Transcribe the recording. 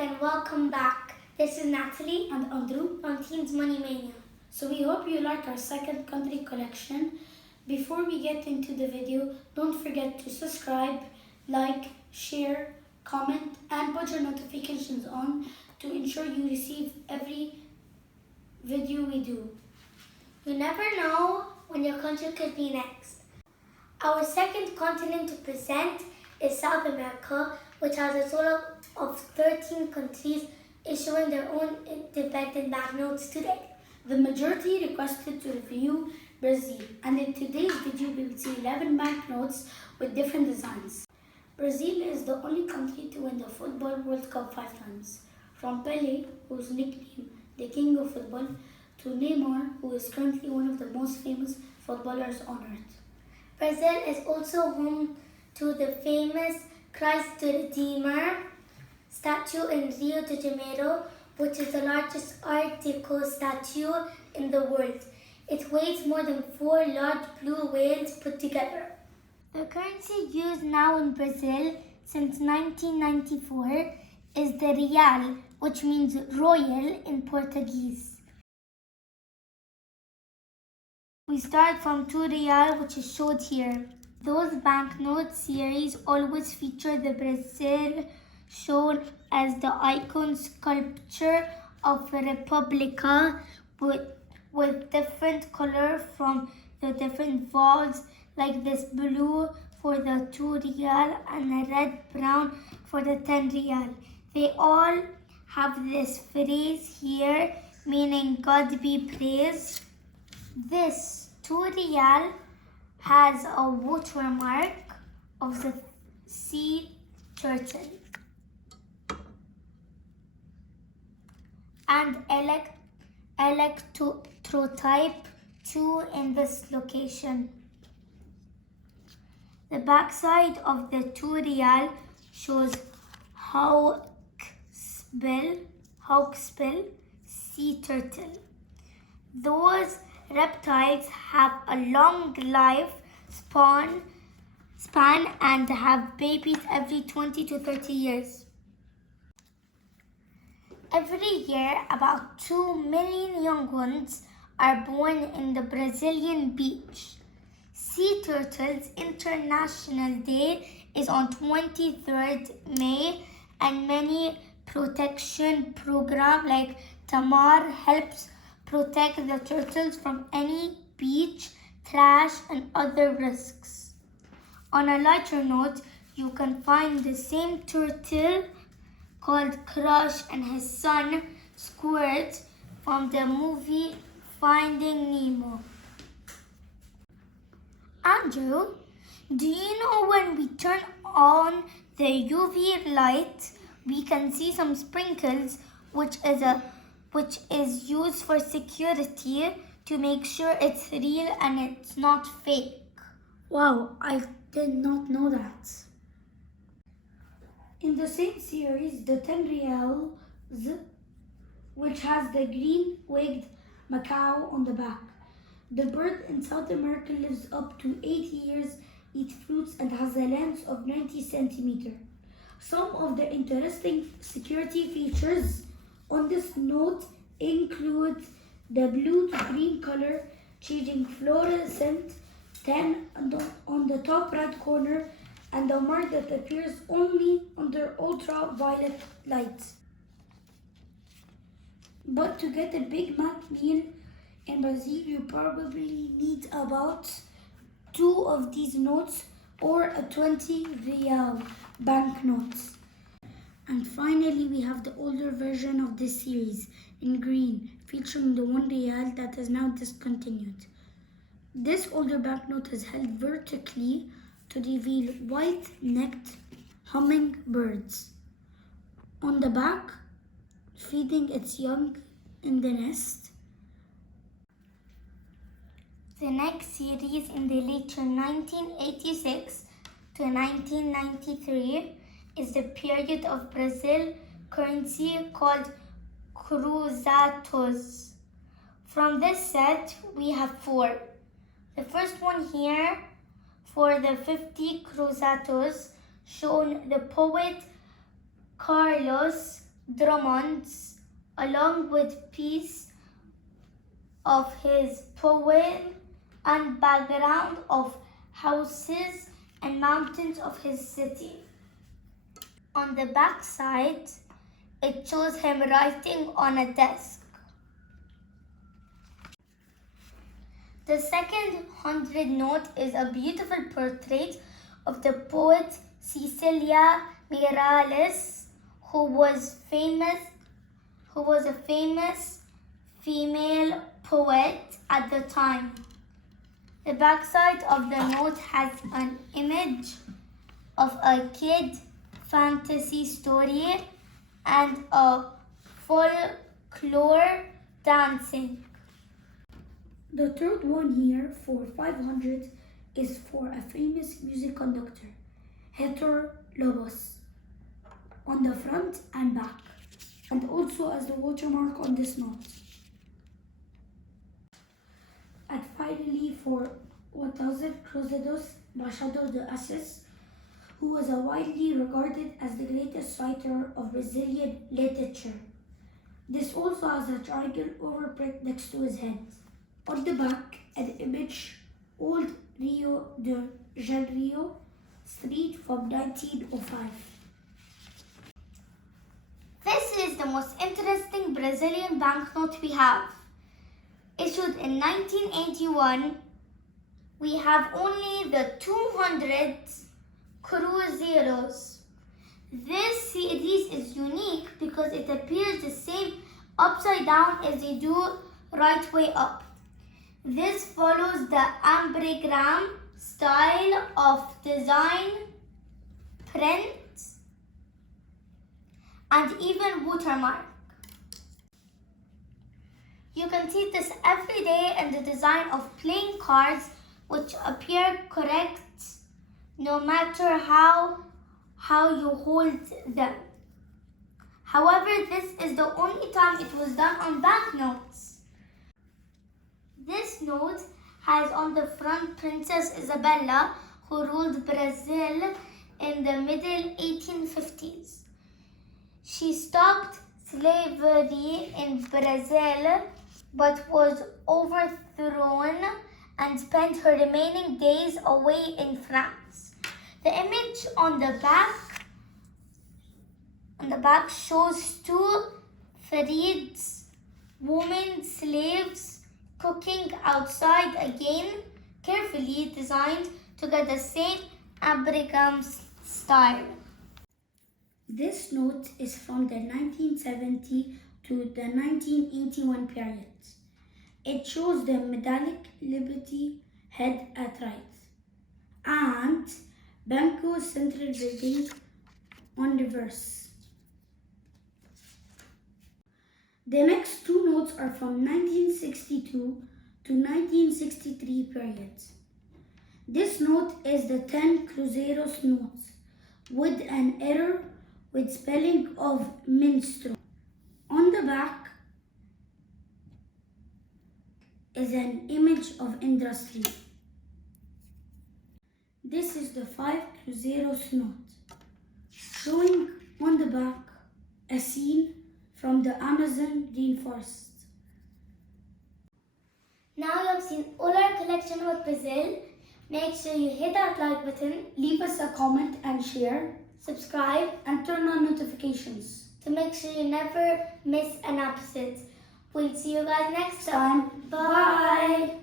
and welcome back. This is Natalie and Andrew from Teens Money Mania. So we hope you like our second country collection. Before we get into the video, don't forget to subscribe, like, share, comment, and put your notifications on to ensure you receive every video we do. You never know when your country could be next. Our second continent to present is South America, which has a total of 13 countries issuing their own independent banknotes today. The majority requested to review Brazil, and in today's video we will see 11 banknotes with different designs. Brazil is the only country to win the Football World Cup 5 times. From Pelé, who's nicknamed the King of Football, to Neymar, who is currently one of the most famous footballers on earth. Brazil is also home to the famous Christ the Redeemer statue in Rio de Janeiro, which is the largest Art Deco statue in the world. It weighs more than 4 large blue whales put together. The currency used now in Brazil since 1994 is the real, which means royal in Portuguese. We start from 2 real, which is showed here. Those banknote series always feature the Brazil shown as the icon sculpture of a Republica with different color from the different valves, like this blue for the 2 real and a red-brown for the 10 real. They all have this phrase here meaning God be praised. This 2 real has a watermark of the sea turtle and electrotype 2 in this location. The backside of the 2 real shows hawksbill sea turtle. Those reptiles have a long life span and have babies every 20 to 30 years. Every year, about 2 million young ones are born in the Brazilian beach. Sea Turtles International Day is on 23rd May, and many protection programs like Tamar helps protect the turtles from any beach trash and other risks. On a lighter note, you can find the same turtle called Crush and his son Squirt from the movie Finding Nemo. Andrew, do you know when we turn on the UV light, we can see some sprinkles, which is used for security to make sure it's real and it's not fake? Wow, I did not know that. In the same series, the 10 reals, which has the green-winged macaw on the back. The bird in South America lives up to 80 years, eats fruits, and has a length of 90 centimeters. Some of the interesting security features on this note include the blue to green color changing fluorescent 10 on the top right corner, and the mark that appears only under ultraviolet light. But to get a Big Mac meal in Brazil, you probably need about 2 of these notes or a 20 real banknote. And finally, we have the older version of this series in green, featuring the 1 real that is now discontinued. This older banknote is held vertically to reveal white-necked hummingbirds on the back, feeding its young in the nest. The next series in the later 1986 to 1993 is the period of Brazil currency called Cruzados. From this set, we have 4. The first one here, for the 50 Cruzados, shown the poet Carlos Drummond's, along with piece of his poem and background of houses and mountains of his city. On the back side, it shows him writing on a desk. The second 100 note is a beautiful portrait of the poet Cecilia Miralles, who was a famous female poet at the time. The backside of the note has an image of a kid fantasy story and a folklore dancing. The third one here for 500 is for a famous music conductor, Hector Lobos, on the front and back, and also as the watermark on this note. And finally for 1000, Cruzados Machado de Assis, who was widely regarded as the greatest writer of Brazilian literature. This also has a triangle overprint next to his head. On the back, an image, Old Rio de Janeiro Street from 1905. This is the most interesting Brazilian banknote we have. Issued in 1981, we have only the 200 Cruzeiros. This series is unique because it appears the same upside down as they do right way up. This follows the ambergram style of design, print, and even watermark. You can see this every day in the design of playing cards, which appear correct no matter how you hold them. However, this is the only time it was done on banknotes. This note has on the front Princess Isabella, who ruled Brazil in the middle 1850s. She stopped slavery in Brazil but was overthrown and spent her remaining days away in France. The image on the back shows two Farids, women slaves, cooking outside, again carefully designed to get the same ambergram style. This note is from the 1970 to the 1981 period. It shows the medallic Liberty head at right and Banco Central building on reverse. The next two notes are from 1962 to 1963 period. This note is the 10 Cruzeiros note with an error with spelling of minstrel. On the back is an image of industry. This is the 5 Cruzeiros note, showing on the back a scene from the Amazon rainforest. Now you have seen all our collection of Brazil. Make sure you hit that like button, Leave us a comment and share, subscribe and turn on notifications. to make sure you never miss an episode. We'll see you guys next time. Bye.